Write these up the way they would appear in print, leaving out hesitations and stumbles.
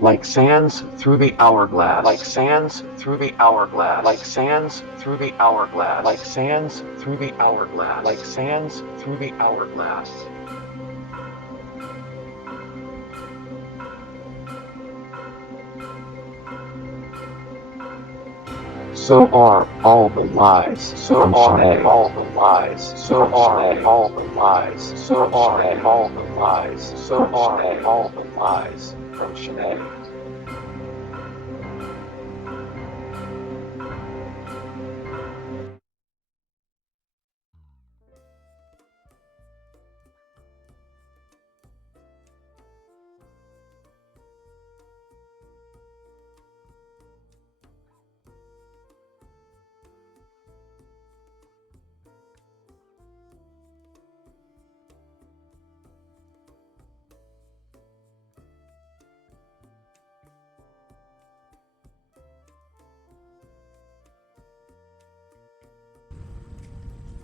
like sands through the hourglass, like sands through the hourglass, like sands through the hourglass, like sands through the hourglass, like sands through the hourglass. So are all the lies. So are all the lies. So are all the lies. So are all the lies. So are all the lies from Schenee.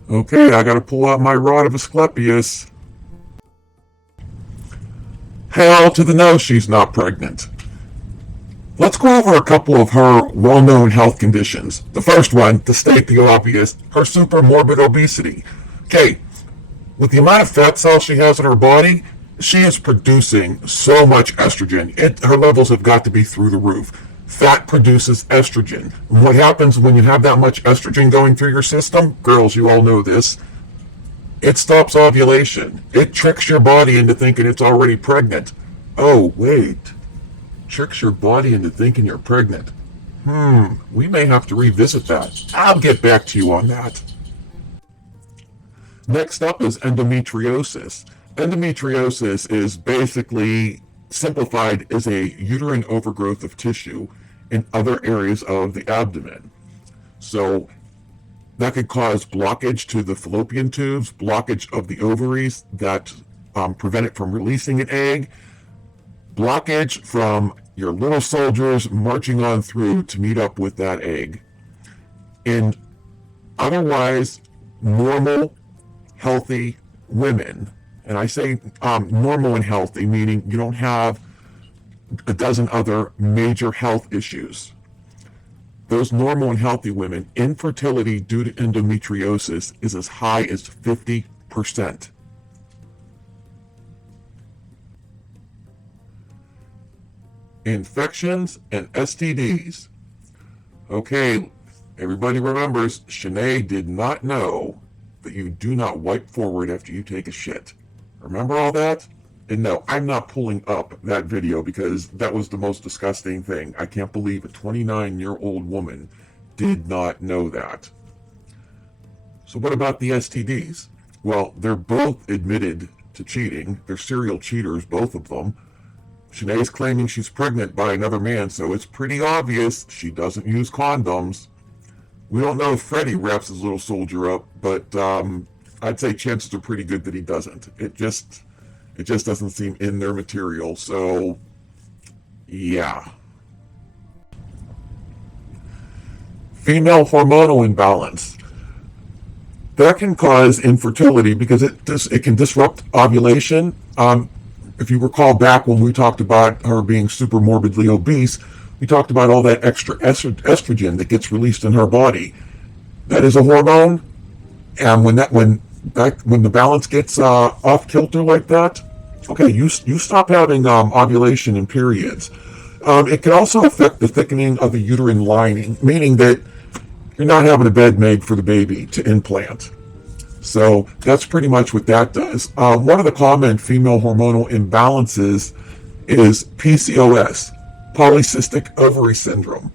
Okay, I gotta pull out my rod of Asclepius. Hell to the no, she's not pregnant. Let's go over a couple of her well-known health conditions. The first one, to state the obvious, her super morbid obesity. Okay, with the amount of fat cells she has in her body, she is producing so much estrogen. Her levels have got to be through the roof. Fat produces estrogen. And what happens when you have that much estrogen going through your system? Girls, you all know this. It stops ovulation. It tricks your body into thinking it's already pregnant. Oh, wait. Tricks your body into thinking you're pregnant. We may have to revisit that. I'll get back to you on that. Next up is endometriosis. Endometriosis is basically simplified as a uterine overgrowth of tissue in other areas of the abdomen. So that could cause blockage to the fallopian tubes, blockage of the ovaries that prevent it from releasing an egg, blockage from your little soldiers marching on through to meet up with that egg. In otherwise normal, healthy women, and I say normal and healthy, meaning you don't have a dozen other major health issues. Those normal and healthy women, infertility due to endometriosis is as high as 50%. Infections and STDs. Okay, everybody remembers, Schenee did not know that you do not wipe forward after you take a shit. Remember all that? And no, I'm not pulling up that video because that was the most disgusting thing. I can't believe a 29-year-old woman did not know that. So what about the STDs? Well, they're both admitted to cheating. They're serial cheaters, both of them. Shenee's claiming she's pregnant by another man, so it's pretty obvious she doesn't use condoms. We don't know if Freddie wraps his little soldier up, but I'd say chances are pretty good that he doesn't. It just doesn't seem in their material, so yeah. Female hormonal imbalance. That can cause infertility because it can disrupt ovulation. If you recall back when we talked about her being super morbidly obese, we talked about all that extra estrogen that gets released in her body. That is a hormone, and when the balance gets off kilter like that, okay, you stop having ovulation and periods. It can also affect the thickening of the uterine lining, meaning that you're not having a bed made for the baby to implant. So that's pretty much what that does. One of the common female hormonal imbalances is PCOS, polycystic ovary syndrome.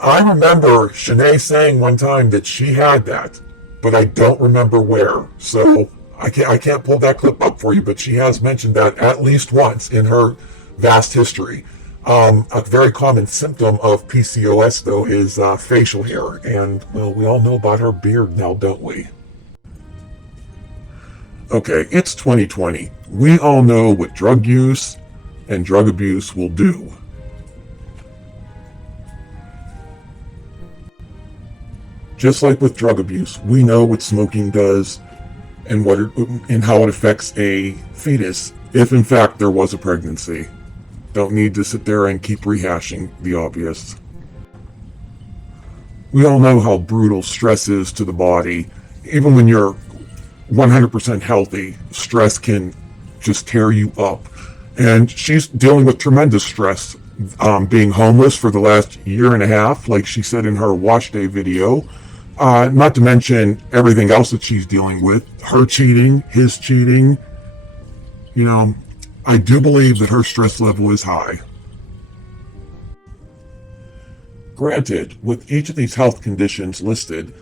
I remember Schenee saying one time that she had that, but I don't remember where. So I can't pull that clip up for you, but she has mentioned that at least once in her vast history. A very common symptom of PCOS, though, is facial hair. And, well, we all know about her beard now, don't we? Okay, it's 2020. We all know what drug use and drug abuse will do. Just like with drug abuse, we know what smoking does and how it affects a fetus if in fact there was a pregnancy. Don't need to sit there and keep rehashing the obvious. We all know how brutal stress is to the body. Even when you're 100% healthy, stress can just tear you up. And she's dealing with tremendous stress, being homeless for the last year and a half, like she said in her wash day video. Not to mention everything else that she's dealing with, her cheating, his cheating. You know, I do believe that her stress level is high. Granted, with each of these health conditions listed,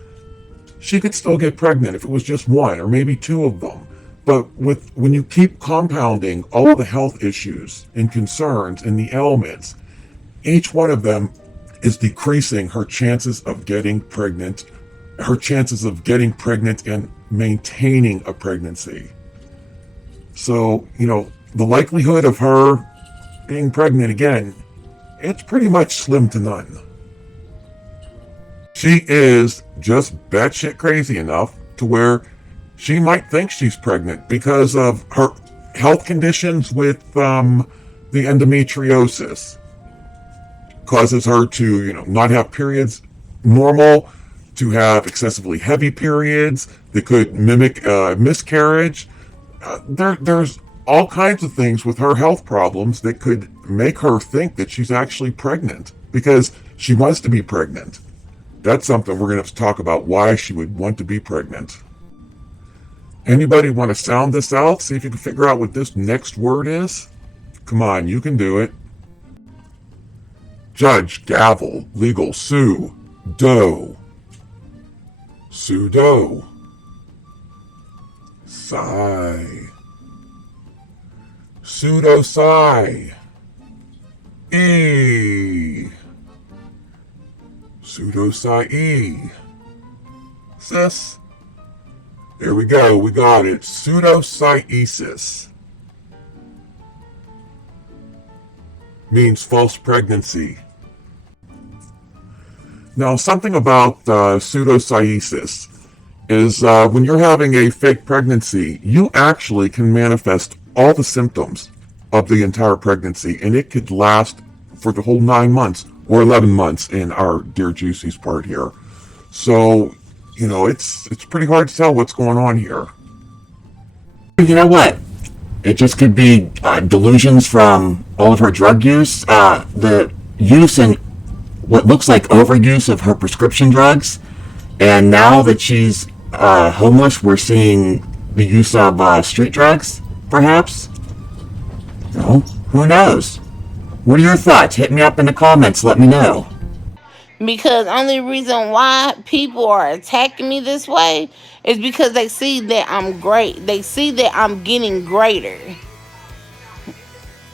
she could still get pregnant if it was just one or maybe two of them. But when you keep compounding all the health issues and concerns and the ailments, each one of them is decreasing her chances of getting pregnant, and maintaining a pregnancy. So, the likelihood of her being pregnant again, it's pretty much slim to none. She is just batshit crazy enough to where she might think she's pregnant because of her health conditions with the endometriosis. Causes her to, not have periods normal, to have excessively heavy periods that could mimic miscarriage. There's all kinds of things with her health problems that could make her think that she's actually pregnant because she wants to be pregnant. That's something we're going to have to talk about, why she would want to be pregnant. Anybody want to sound this out? See if you can figure out what this next word is? Come on, you can do it. Judge, gavel, legal, sue, do. Pseudo. Sigh. Pseudocyesis. Pseudocyesis. Sis. There we go. We got it. Pseudocyesis. Means false pregnancy. Now, something about pseudocyesis is when you're having a fake pregnancy, you actually can manifest all the symptoms of the entire pregnancy, and it could last for the whole 9 months or 11 months in our Dear Juicy's part here. So, it's pretty hard to tell what's going on here. You know what? It just could be delusions from all of her drug use, the use and what looks like overuse of her prescription drugs, and now that she's homeless, we're seeing the use of street drugs, perhaps? Who knows? What are your thoughts? Hit me up in the comments, let me know. Because only reason why people are attacking me this way is because they see that I'm great. They see that I'm getting greater.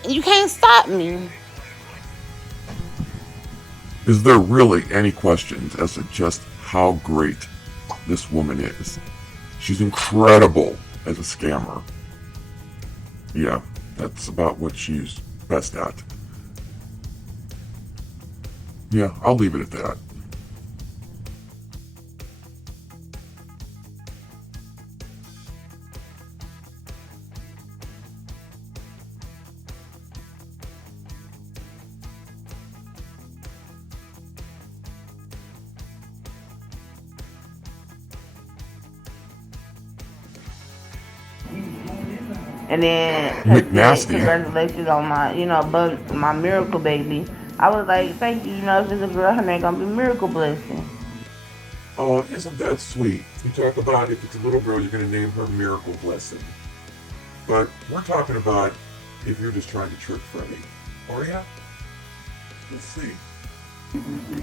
You can't stop me. Is there really any questions as to just how great this woman is? She's incredible as a scammer. Yeah, that's about what she's best at. Yeah, I'll leave it at that. And then McNasty. Congratulations on my miracle baby. I was like, thank you. If it's a girl, her name gonna be Miracle Blessing. Oh, isn't that sweet? You talk about if it's a little girl, you're going to name her Miracle Blessing. But we're talking about if you're just trying to trick Freddie. Are ya? Let's see.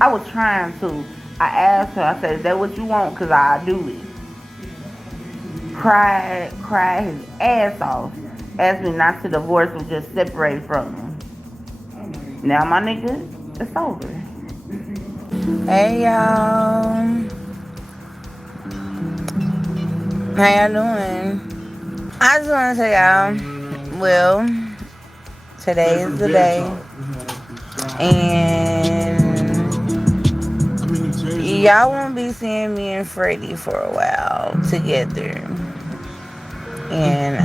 I was trying to. I asked her. I said, "Is that what you want? Cause I do it." Cried his ass off. Asked me not to divorce him, just separate from him. Now my nigga, it's over. Hey y'all, how y'all doing? I just want to tell y'all, well, today is the day, and y'all won't be seeing me and Freddie for a while together. And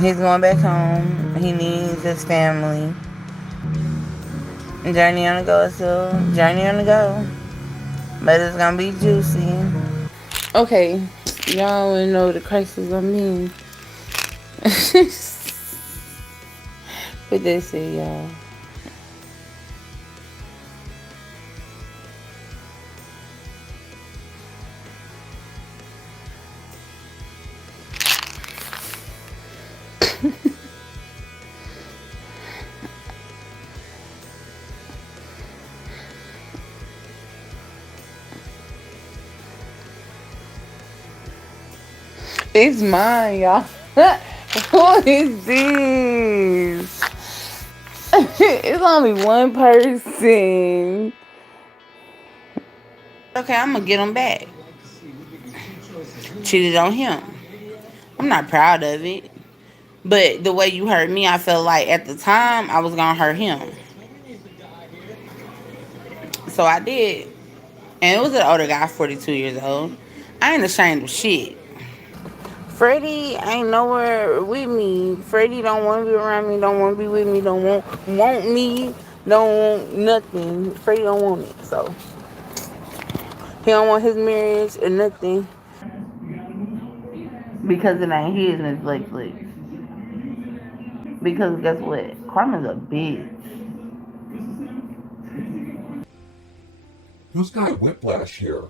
He's going back home. He needs his family. Journey on the go still. Journey on the go. But it's gonna be juicy. Okay. Y'all wanna know what the crisis gonna mean. But that's it, y'all. It's mine, y'all. What is this? It's only one person. Okay, I'm gonna get him back. Cheated on him. I'm not proud of it. But the way you hurt me, I felt like at the time I was gonna hurt him. So I did. And it was an older guy, 42 years old. I ain't ashamed of shit. Freddie ain't nowhere with me. Freddie don't want to be around me, don't want to be with me, don't want me, don't want nothing. Freddie don't want it, so he don't want his marriage or nothing. Because it ain't his and it's Netflix. Because guess what? Karma's a bitch. Who's got whiplash here?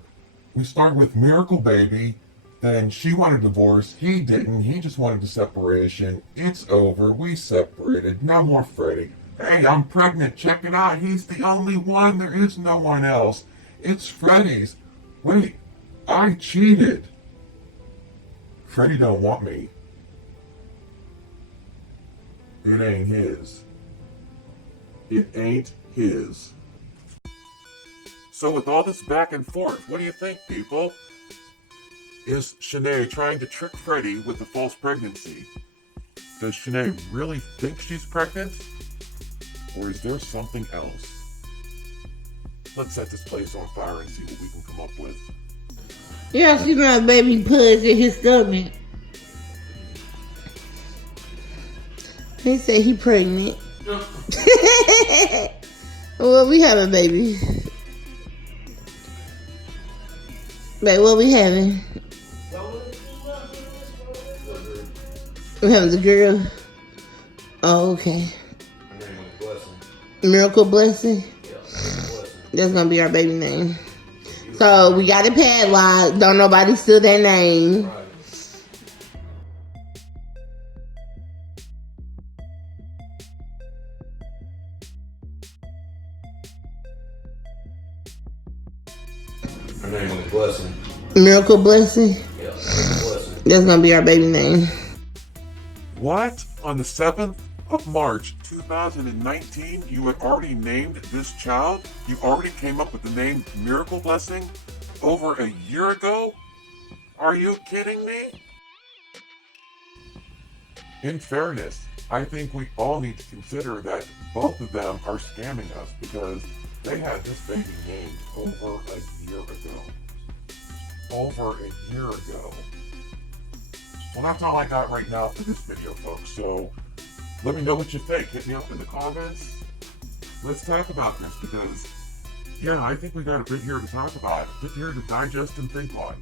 We start with Miracle Baby, then she wanted a divorce, he didn't, he just wanted a separation. It's over, we separated, no more Freddie. Hey, I'm pregnant, check it out, he's the only one, there is no one else. It's Freddie's. Wait, I cheated. Freddie don't want me. It ain't his. It ain't his. So with all this back and forth, what do you think, people? Is Schenee trying to trick Freddie with a false pregnancy? Does Schenee really think she's pregnant? Or is there something else? Let's set this place on fire and see what we can come up with. Yeah, she's not baby pudge in his stomach. He said he pregnant. Well, we have a baby. Babe, what we having? We having the girl. Oh, okay. Miracle Blessing. That's gonna be our baby name. So we got it padlocked. Don't nobody steal that name. Her name is Blessing. Miracle Blessing. Yeah, Blessing. That's gonna be our baby name. What? On the 7th of March 2019, you had already named this child? You already came up with the name Miracle Blessing over a year ago? Are you kidding me? In fairness, I think we all need to consider that both of them are scamming us because they had this baby named over a year ago. Over a year ago. Well, that's all I got right now for this video, folks. So, let me know what you think. Hit me up in the comments. Let's talk about this because, yeah, I think we got a bit here to talk about. A bit here to digest and think on.